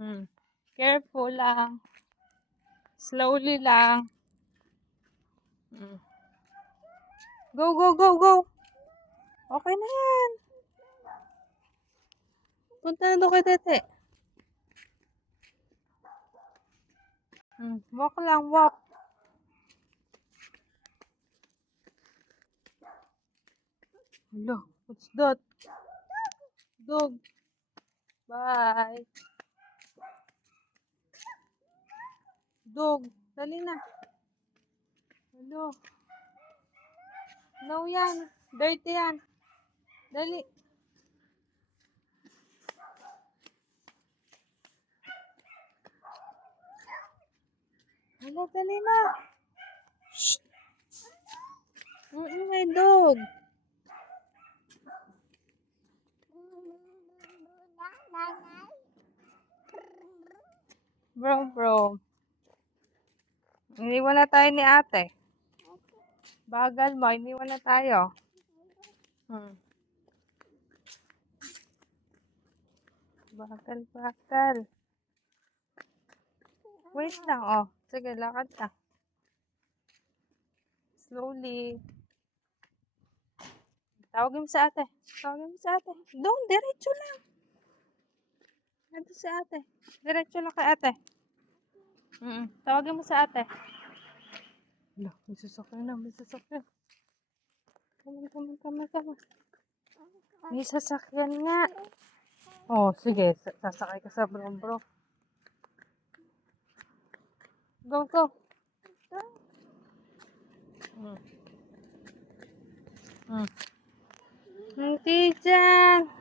Hmm. Careful lang. Slowly lang. Hmm. Go, go, go, go. Okay na yan. Punta na doon kay Tete. Walk lang, walk. Hello, what's that? Dog. Bye. Dog, dali na. Hello. No yan. Dirty yan. Dali. Hala, dali na. Shh. May dog. Bro. Iniwan na tayo ni ate. Bagal mo, iniwan na tayo. Bakal. Wait lang, oh. Sige, lakad ka. Slowly. Tawagin mo sa ate. Doon, diretso lang. Nandun sa ate. Diretso lang kay ate. Tawagin mo sa ate. Hala, may sasakyan na. Come. May sasakyan nga. Oh, sige. Sasakay ka sa bro. Go. Hindi dyan.